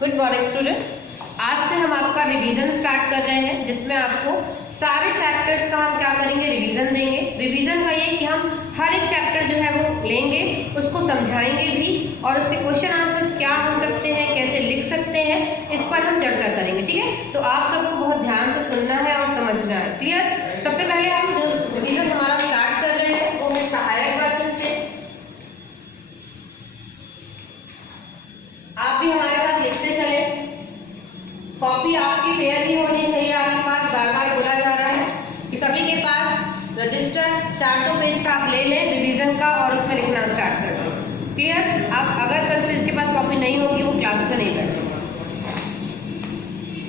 Good morning student. आज से हम आपका रिवीजन स्टार्ट कर रहे हैं, जिसमें आपको सारे चैप्टर्स का हम क्या करेंगे, रिवीजन देंगे। रिवीजन का ये कि हम हर एक चैप्टर जो है वो लेंगे, उसको समझाएंगे भी और उसके क्वेश्चन आंसर्स क्या हो सकते हैं, कैसे लिख सकते हैं, इस पर हम चर्चा करेंगे। ठीक है, तो आप सबको बहुत ध्यान से सुनना है और समझना है। क्लियर? सबसे पहले हम जो रिवीजन हमारा स्टार्ट कर रहे हैं वो है सहायक वाचन से। आप भी हमारे साथ लिखते चले। कॉपी आपकी फेयर ही होनी चाहिए आपके पास। बार बार बोला जा रहा है कि सभी के पास रजिस्टर 400 पेज का आप ले लें रिवीजन का और उसमें लिखना स्टार्ट कर दें। क्लियर? आप अगर कल से इसके पास कॉपी नहीं होगी वो क्लास में नहीं बैठेगा।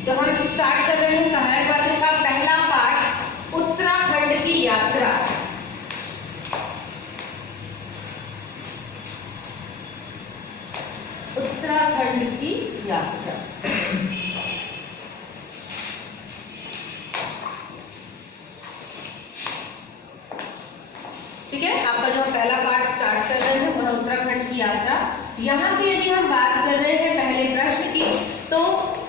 तो हम स्टार्ट कर रहे हैं सहायक वाचन का पहला पार्ट, उत्तराखंड की यात्रा। उत्तराखंड की यात्रा। ठीक है, आपका जो हम पहला पार्ट स्टार्ट कर रहे हैं वह उत्तराखंड की यात्रा। यहाँ पे यदि हम बात कर रहे हैं पहले प्रश्न की, तो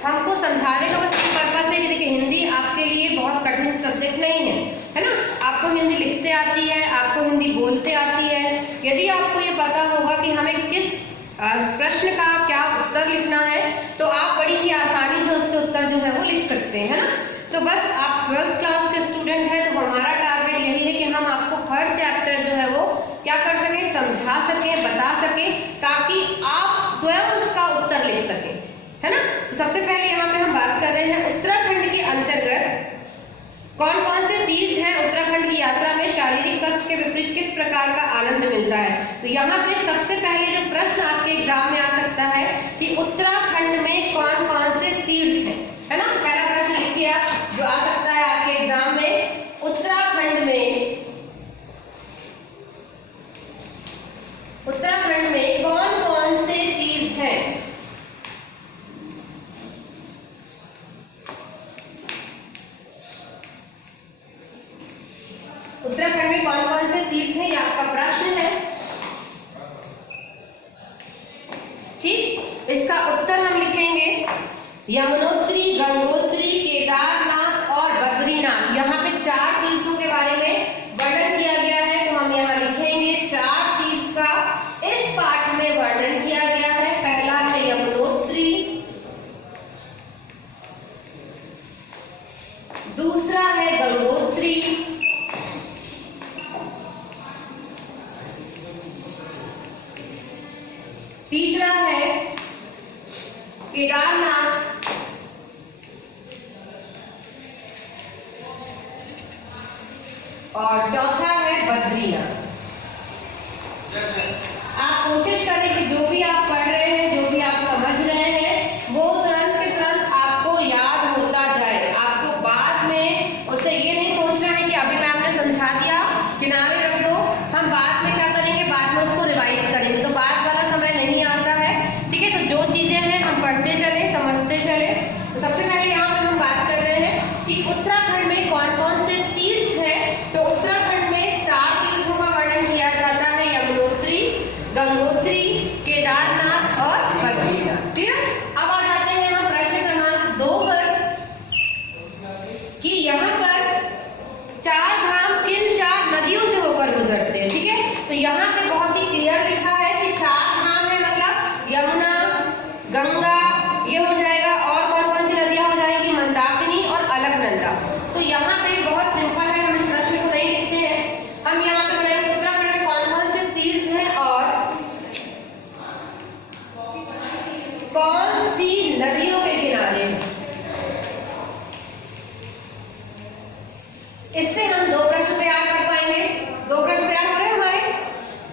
हमको समझाने का बस पर्पस है कि देखिए हिंदी आपके लिए बहुत कठिन सब्जेक्ट नहीं है ना। आपको हिंदी लिखते आती है, आपको हिंदी बोलते आती है। यदि आपको ये पता होगा कि हमें किस प्रश्न का क्या उत्तर लिखना है, तो आप बड़ी ही आसानी से उसके उत्तर जो है वो लिख सकते हैं, है ना। तो बस आप 12th क्लास के स्टूडेंट हैं, तो हमारा टारगेट यही है कि हम आपको हर चैप्टर जो है वो क्या कर सकें, समझा सकें, बता सकें, ताकि आप स्वयं उसका उत्तर लिख सकें, है ना। तो सबसे पहले यहाँ पे हम बात कर रहे हैं उत्तराखंड के अंतर्गत कौन कौन से तीर्थ हैं। उत्तराखंड की यात्रा में शारीरिक कष्ट के विपरीत किस प्रकार का आनंद मिलता है। तो यहाँ पे सबसे पहले जो प्रश्न आपके एग्जाम में आ सकता है कि उत्तराखंड में कौन कौन से तीर्थ हैं, है ना। पहला प्रश्न लिखिए आप जो आ सकता है आपके एग्जाम में, उत्तराखंड में कौन कौन से तीर्थ हैं। उत्तराखंड में कौन कौन से तीर्थ हैं, ये आपका प्रश्न है। ठीक, इसका उत्तर हम लिखेंगे यमुनोत्री, गंगोत्री, केदारनाथ और बद्रीनाथ। यहाँ पे 4 तीर्थों के बारे में वर्णन किया गया है, तो हम यहाँ लिखेंगे 4 तीर्थ का इस पाठ में वर्णन किया गया है। पहला है यमुनोत्री, दूसरा है गंगोत्री, तीसरा है केदारनाथ और चौथा है बद्रीनाथ। आप कोशिश करें कि जो भी आप पढ़ रहे हैं, जो भी आप समझ रहे हैं, वो तुरंत के तुरंत आपको याद होता जाए। आपको बाद में उससे ये नहीं सोचना है कि अभी मैम ने समझा दिया, किनारे रख दो, हम बाद में क्या करेंगे, बाद में उसको रिवाइज करेंगे, तो बाद वाला समय नहीं आता है। ठीक है, तो जो चीजें हैं हम पढ़ते चले, समझते चले। तो सबसे पहले यहाँ पे हम बात कर रहे हैं कि उत्तराखंड में कौन कौन से तीर्थ है। तो उत्तराखंड में 4 तीर्थों का वर्णन किया जाता है, यमुनोत्री, गंगोत्री, केदारनाथ और बद्रीनाथ। ठीक है, अब आ जाते हैं हम प्रश्न क्रमांक 2 पर कि यहाँ पर 4 धाम किन 4 नदियों से होकर गुजरते हैं। ठीक है, तो यहाँ पे बहुत ही क्लियर लिखा है कि 4 धाम है, मतलब यमुना, गंगा, ये हो जाएगा, और कौन कौन सी नदियां हो जाएंगी, मंदाकिनी और अलकनंदा। तो यहाँ पे बहुत सिंपल है, हम इस प्रश्न को नहीं लिखते हैं, हम यहाँ पे बनाएंगे उत्तराखंड में कौन कौन से तीर्थ हैं और कौन सी नदियों के किनारे हैं। इससे हम 2 प्रश्न तैयार कर पाएंगे। 2 प्रश्न तैयार हो रहे हैं हमारे।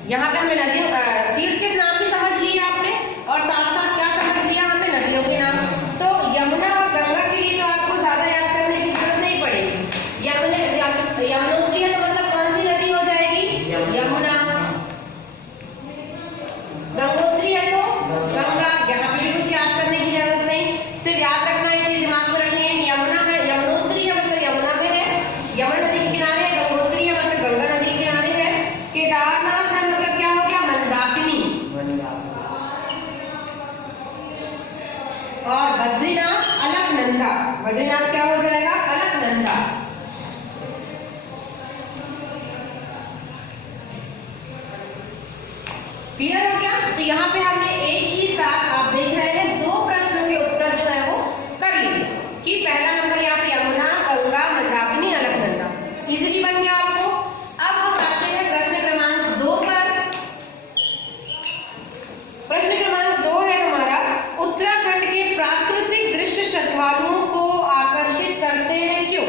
यहाँ पे हमने नदियों तीर्थ के नाम भी समझ लिए आपने, और साथ साथ क्या समझ लिया हमने, नदियों के नाम। तो यमुना और गंगा के लिए तो आपको ज्यादा याद करने की जरूरत नहीं पड़ेगी। यमुनोत्री है तो मतलब कौन सी नदी हो जाएगी, यमुना। गंगोत्री है तो गंगा। यहाँ पे भी कुछ याद करने की जरूरत नहीं, सिर्फ याद रखना है, चीज दिमाग में रखनी है। यमुना है, यमुनोत्री है मतलब यमुना में है, यमुना नदी के किनारे है। गंगोत्री है मतलब गंगा नदी के किनारे है। केदारनाथ है मतलब क्या हो गया, मंदाकिनी। बद्रीनाथ अलकनंदा, बद्रीनाथ क्या हो जाएगा? अलकनंदा। क्लियर हो गया? तो यहाँ पे हमने एक ही साथ आप देख रहे हैं 2 प्रश्नों के उत्तर जो है वो कर लिए कि पहला नंबर यहाँ पे यमुना, गंगा, मंदाकिनी, अलकनंदा, इजीली बन गया आपको। अब हम आते हैं प्रश्न क्रमांक 2 पर। प्रश्न क्रमांक 2 है हमारा, उत्तराखंड के प्राकृतिक दृश्य श्रद्धालुओं को आकर्षित करते हैं क्यों?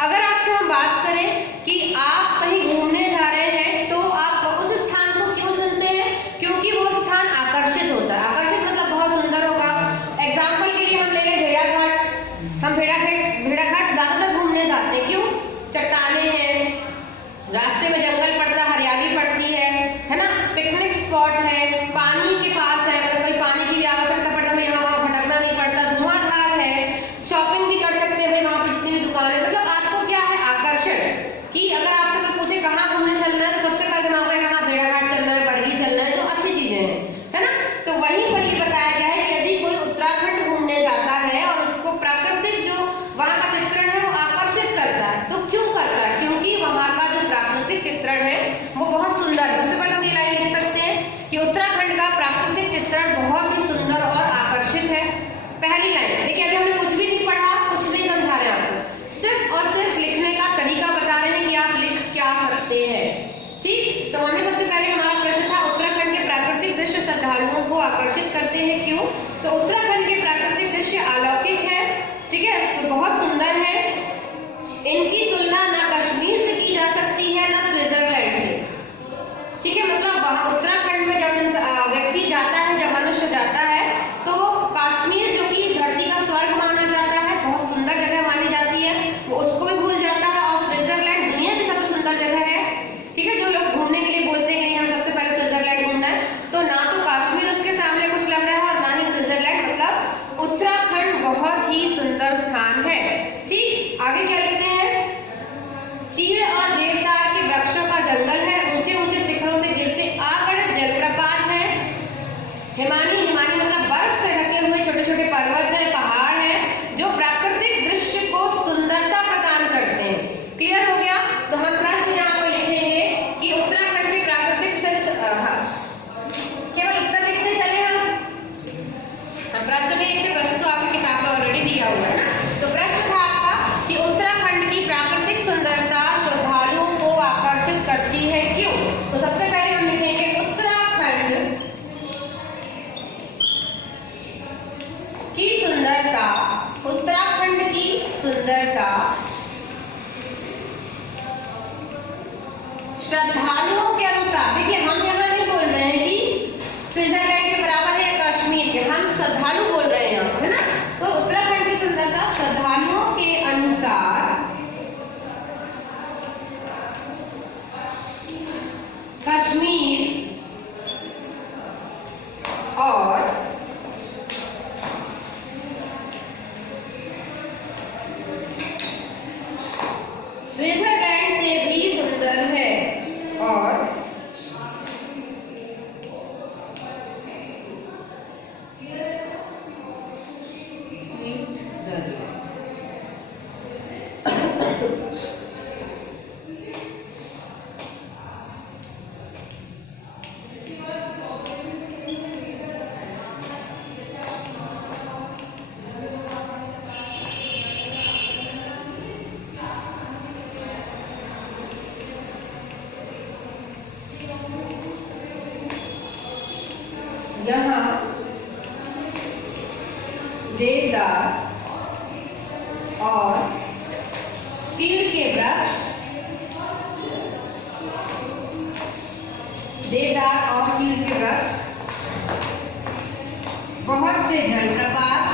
अगर आपसे हम बात करें कि आप कहीं घूमने जा रहे हैं तो आप उस स्थान को क्यों चुनते हैं? क्योंकि वो स्थान आकर्षित होता है। आकर्षित मतलब बहुत सुंदर होगा। एग्जाम्पल के लिए हम ले लें भेड़ाघाट। हम भेड़ाघाट ज्यादातर घूमने जाते हैं, क्यों? चट्टाने हैं, रास्ते में जंगल पड़ता है, हरियाली पड़ती है ना, पिकनिक स्पॉट है, पानी के पास है, मतलब कोई पानी की भी आवश्यकता पड़ता है, यहाँ वहाँ भटकना नहीं पड़ता, धुआंधार है, शॉपिंग भी कर सकते हैं भाई वहाँ पे जितनी भी दुकान है। मतलब आपको क्या है? आकर्षण। कि अगर आपसे कोई पूछे कहाँ घूमने चलना है तो सबसे पहले दिमाग में कहाँ? भेड़ाघाट चलना है, बरगी चलना है, जो अच्छी चीजें हैं, है ना। तो वहीं पर ये बताया गया है कि यदि कोई उत्तराखंड घूमने जाता है और उसको प्राकृतिक जो वहाँ का चित्रण है वो आकर्षित करता है, तो क्यों करता है? क्योंकि वहाँ का जो प्राकृतिक चित्रण है वो बहुत सुंदर है। सबसे पहले हम ये लाइन लिख सकते हैं कि उत्तराखंड का प्राकृतिक चित्रण बहुत ही सुंदर और आकर्षित है। पहली लाइन देखिए, अभी हमने कुछ भी नहीं पढ़ा, कुछ नहीं समझा रहे आपको, सिर्फ और सिर्फ लिखने का तरीका बता रहे हैं कि आप लिख क्या सकते हैं। ठीक, तो हमने सबसे पहले हमारा प्रश्न था उत्तराखंड के प्राकृतिक दृश्य श्रद्धालुओं को आकर्षित करते हैं क्यों? तो उत्तराखंड के प्राकृतिक दृश्य अलौकिक है, ठीक है, तो बहुत सुंदर है। इनकी तुलना ना कश्मीर से की जा सकती है ना स्विट्जरलैंड से, ठीक है। मतलब उत्तराखंड में जब व्यक्ति जाता है, जब मनुष्य जाता है तो कश्मीर जो कि धरती का स्वर्ग माना जाता है, बहुत सुंदर जगह मानी जाती है, वो उसको भी भूल जाता है। और स्विट्जरलैंड दुनिया की सबसे सुंदर जगह है, ठीक है। जो लोग घूमने के लिए बोलते हैं कि हम सबसे पहले स्विट्जरलैंड घूमना है, तो ना तो कश्मीर उसके सामने कुछ लग रहा है और ना ही स्विट्जरलैंड, मतलब उत्तराखंड बहुत ही सुंदर स्थान है। ठीक, आगे क्या लिखते हैं? चीड़ और देवदार के वृक्षों का जंगल है, ऊंचे ऊंचे शिखरों से गिरते आकर जलप्रपात है, हिमानी मतलब बर्फ से ढके हुए छोटे छोटे पर्वत है, पहाड़ है, जो प्राकृतिक दृश्य को सुंदरता प्रदान करते हैं। क्लियर हो गया? तो हम प्रश्न यहाँ पर लिखेंगे कि उत्तराखंड के प्राकृतिक केवल उत्तर लिखते चले हम प्रश्न नहीं लिखते, प्रश्न तो आपकी किताब में ऑलरेडी दिया हुआ है ना। तो प्रश्न था आपका कि उत्तराखंड की प्राकृतिक सुंदरता श्रद्धालुओं को आकर्षित करती है क्यों? तो सबसे पहले हम लिखेंगे उत्तराखंड की सुंदरता, उत्तराखंड की सुंदरता श्रद्धालुओं के अनुसार, देखिए हम यहाँ नहीं बोल रहे हैं कि स्विट्जरलैंड के बराबर है या कश्मीर के, हम श्रद्धालु बोल रहे हैं यहाँ, है ना। तो उत्तराखंड की सुंदरता श्रद्धालुओं के अनुसार कश्मीर और स्विट्जरलैंड से भी सुंदर है और यहाँ देवदार और चीड़ के वृक्ष, देवदार और चीड़ के वृक्ष, बहुत से जलप्रपात,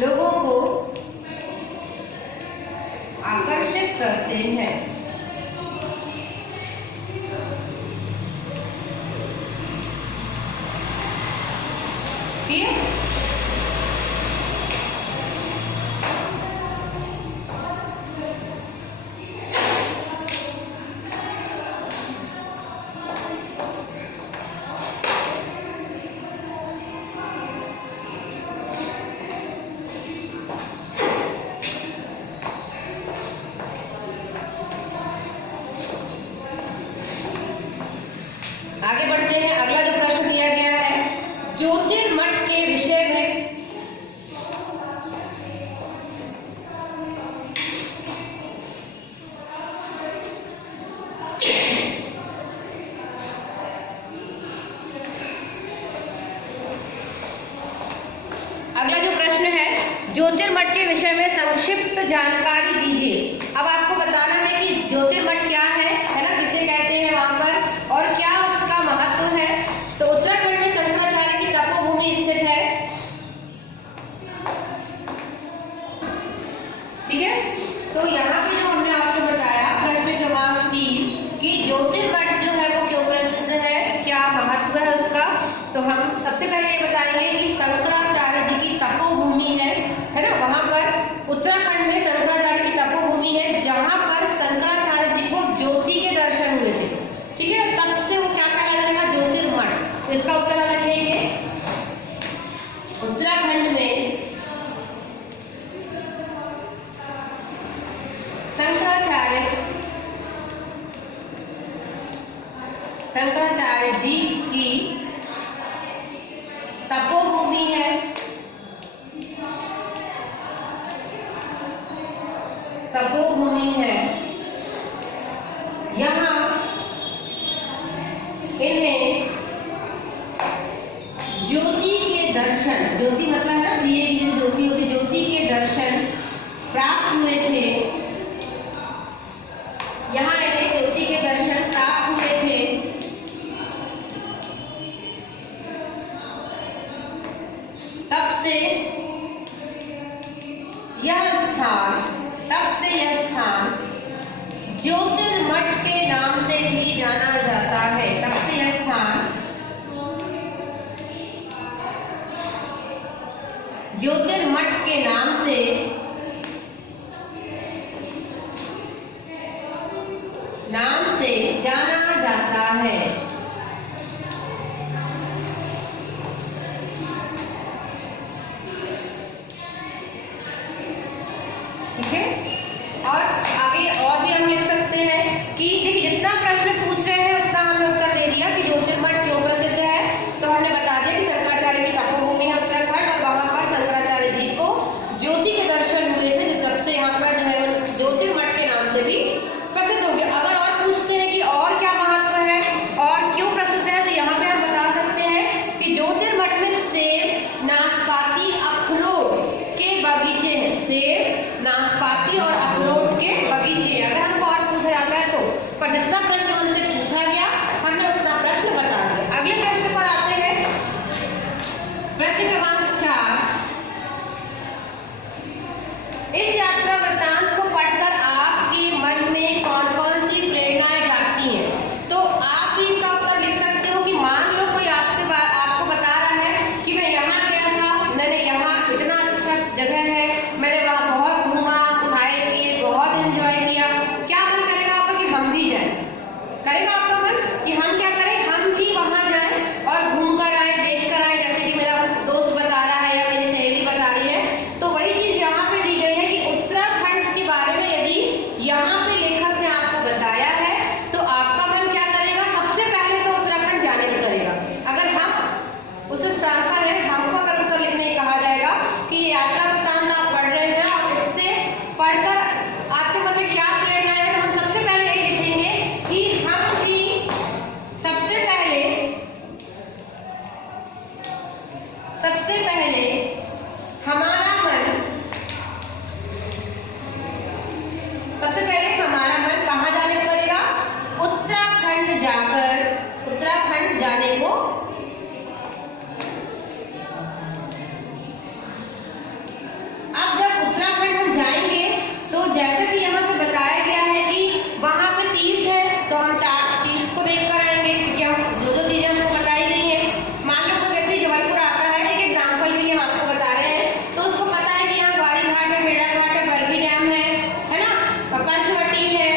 लोगों को आकर्षित करते हैं। क्लियर? आगे बढ़ते हैं। अगला जो प्रश्न दिया गया है ज्योतिर्मठ के विषय में। अगला जो प्रश्न है ज्योतिर्मठ के विषय में संक्षिप्त जानकारी दीजिए। अब आपको बताना है कि ज्योतिर्मठ क्या है ना, किसे कहते हैं वहां पर और क्या उसका महत्व है। तो उत्तराखंड में शंकराचार्य की तपोभूमि स्थित है, ठीक है। तो यहाँ पे जो हमने आपको बताया प्रश्न क्रमांक 3 कि ज्योतिर्मठ जो है वो क्यों प्रसिद्ध है, क्या महत्व है उसका। तो हम सबसे पहले ये बताएंगे कि शंकराचार्य जी की तपोभूमि है ना, वहां पर उत्तराखंड में शंकराचार्य की तपोभूमि है जहां पर शंकराचार्य जी को ज्योति के दर्शन हुए थे, ठीक है। तब से वो क्या कहलाने लगा, ज्योतिर्मठ। तो इसका उत्तर हम लिखेंगे उत्तराखंड में शंकराचार्य जी की तपोभूमि है, तपोभूमि है। यहाँ इन्हें ज्योति के दर्शन, ज्योति मतलब ना दिए की ज्योति होती, ज्योति के दर्शन प्राप्त हुए थे। यहाँ इन्हें ज्योति के दर्शन प्राप्त हुए थे। तब से यह स्थान ज्योतिर्मठ के नाम से भी जाना जाता है। तब से यह स्थान ज्योतिर्मठ के नाम से जाना जाता है। ठीक है। और आगे और भी हम लिख सकते हैं कि देखिए जितना प्रश्न पूछ रहे हैं उतना हमने उत्तर दे दिया कि ज्योतिर्मठ क्यों प्रसिद्ध है। तो हमने बता दिया कि शंकराचार्य की तपोभूमि है उत्तराखंड और वहां पर शंकराचार्य जी को ज्योति के दर्शन हुए थे, जिस वक्त से यहाँ पर जो है वो ज्योतिर्मठ के नाम से भी प्रसिद्ध हो गया। अगर और पूछते हैं कि और क्या महत्व है और क्यों प्रसिद्ध है, तो यहाँ पे हम बता सकते हैं कि ज्योतिर्मठ में सेब, नाशपाती, अखरोट के बगीचे हैं। सेब, नाशपाती और अखरोट के बगीचे। अगर हमको और पूछा जाता है तो, पर जितना प्रश्न हमसे पूछा गया हमने उतना प्रश्न बता दिया। अगले प्रश्न पर आते हैं। प्रश्न क्रमांक 4। इस यात्रा वृत्तांत को पढ़कर आपके मन में कौन कौन सी प्रेरणाएं जागती हैं। तो आप भी इसका उत्तर लिख सकते हो कि मान लो कोई आपको बता रहा है कि मैं यहाँ गया था, मैंने यहाँ इतना अच्छा जगह है, मैंने वहाँ बहुत घूमा, खाए पिए, बहुत एंजॉय किया। क्या मन करेगा आपका कि हम भी जाएं? करेगा आपका मन कि हम क्या करें, हम भी वहाँ जाएं और घूम कर आए, देख कर आए, जैसे कि मेरा दोस्त बता रहा है या मेरी सहेली बता रही है। तो वही चीज यहाँ पे दी गई है कि उत्तराखंड के बारे में यदि यहाँ पे लेखक ने आपको बताया है तो आपका मन क्या करेगा, सबसे पहले तो उत्तराखंड जाने की करेगा। अगर हम उस स्थान पर है, हमको अगर उत्तर लिखने कहा जाएगा कि यात्रा वृत्तांत आप पढ़ रहे हैं और इससे पढ़कर आपके मन में क्या प्रेरणा है, तो हम सबसे पहले यही लिखेंगे कि हम भी सबसे पहले हमारा मन कहाँ जाने को करेगा, उत्तराखंड जाने को। अब जब उत्तराखंड हम जाएंगे तो जैसे कि यहाँ पे बताया गया है कि वहां पे तीर्थ है, तो हम 4 तीर्थ को देख कर आएंगे, क्योंकि हम जो चीजें हमको बताई गई है। मान लो कोई व्यक्ति जबलपुर आता है, एक एग्जाम्पल के लिए हम आपको बता रहे हैं, तो उसको पता है कि यहाँ ग्वारी घाट है, भेड़ा घाट है, बरगी डैम है ना, पंचवटी है,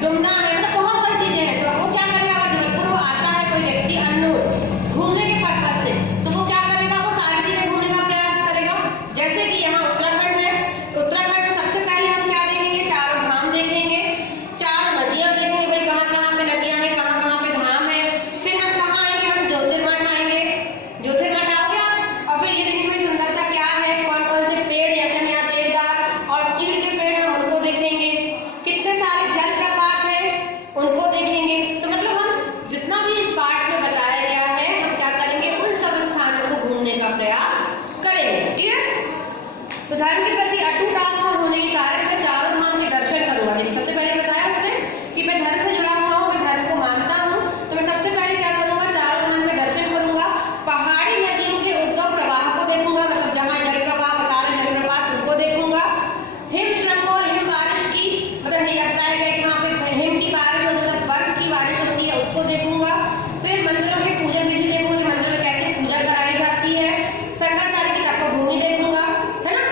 डुमना है, मतलब बहुत सारी चीजें हैं। तो वो क्या करेगा, अगर जबलपुर वो आता है कोई व्यक्ति अननोन घूमने के पर्पज से, तो वो क्या करेगा, वो सारी चीजें घूमने का प्रयास करेगा। जैसे कि यहाँ उत्तराखंड है, तो उत्तराखंड में सबसे पहले हम क्या देखेंगे, 4 धाम देखेंगे, 4 नदियां देखेंगे, भाई कहाँ कहाँ पे नदियां हैं, कहाँ कहाँ पे धाम है। फिर हम कहाँ फिर मंदिरों की पूजन विधि देखूंगा कि मंदिर में कैसे पूजा कराई जाती है। शंकराचार्य की तपोभूमि देखूंगा, है ना।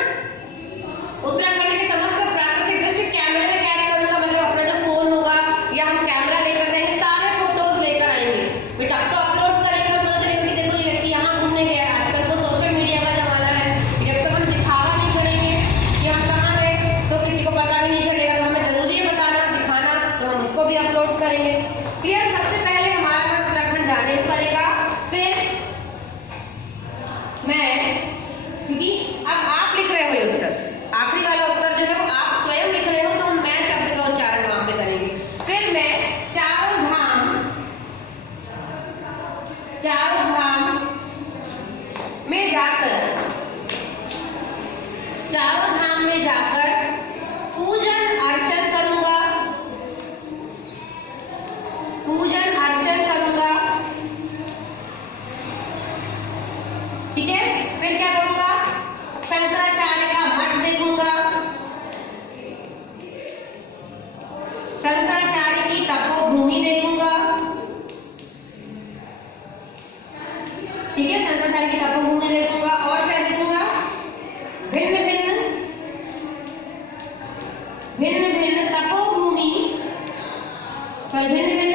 उत्तराखंड के समस्त प्राकृतिक दृश्य कैमरे में कैद करूंगा, मतलब अपना जो फोन होगा या हम कैमरा लेकर रहेंगे, सारे फोटोज लेकर आएंगे। वे तब तो अपलोड करेंगे और पता चलेगा कि देखो ये व्यक्ति यहाँ घूमने गया। आजकल तो सोशल मीडिया का जमाना है, जब तक हम दिखावा नहीं करेंगे कि हम कहाँ गए तो किसी को पता भी नहीं चलेगा। तो हमें जरूरी है बताना, दिखाना, तो हम उसको भी अपलोड करेंगे। क्लियर। सबसे पहले हमारा मन उत्तराखंड जाने को करेगा, फिर मैं, क्योंकि अब आप लिख रहे हो ये उत्तर, आखिरी वाला उत्तर जो है वो आप स्वयं लिख रहे हो, तो हम मैं शब्द का उच्चारण वहां पे करेंगे। फिर मैं चारों धाम में जाकर पूजन अर्चन करूंगा, ठीक है। फिर क्या करूंगा, शंकराचार्य का मठ देखूंगा, शंकराचार्य की तपोभूमि देखूंगा, ठीक है। शंकराचार्य की तपोभूमि देखूंगा और क्या देखूंगा, भिन्न भिन्न तपोभूमि, भिन्न भिन्न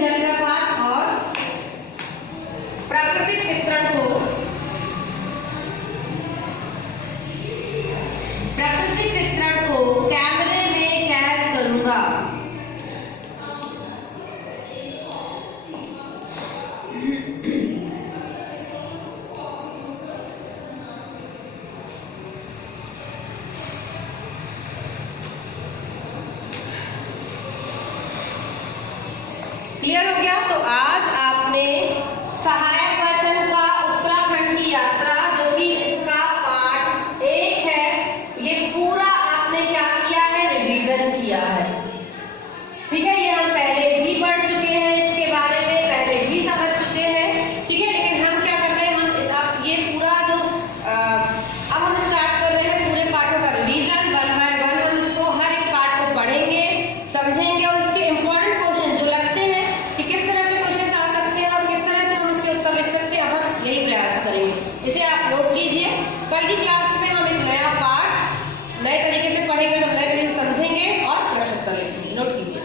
जलप्रपात और प्राकृतिक चित्रण को कैमरे में कैद करूंगा। क्लियर हो गया। तो आज आपने सहायक वचन का उत्तराखंड की यात्रा, जो कि इसका पार्ट 1 है, ये पूरा आपने क्या किया है, रिवीजन किया है, ठीक है। ये हम पहले भी पढ़ चुके हैं, इसके बारे में पहले भी समझ चुके हैं, ठीक है। लेकिन हम क्या कर रहे हैं, हम ये पूरा जो अब हम स्टार्ट कर रहे हैं पूरे पाठों का रिवीजन, 1 by 1 हम इसको हर एक पार्ट को पढ़ेंगे, समझेंगे और इसके इंपॉर्टेंट क्वेश्चन जो लगते हैं कि किस तरह से क्वेश्चन आ सकते हैं और किस तरह से हम इसके उत्तर लिख सकते हैं, अब हम यही प्रयास करेंगे। इसे आप नोट कीजिए। कल की क्लास में हम एक नया पार्ट नए तरीके से पढ़ेंगे, तो नए तरीके से समझेंगे और प्रश्न उत्तर लिखेंगे। नोट कीजिए।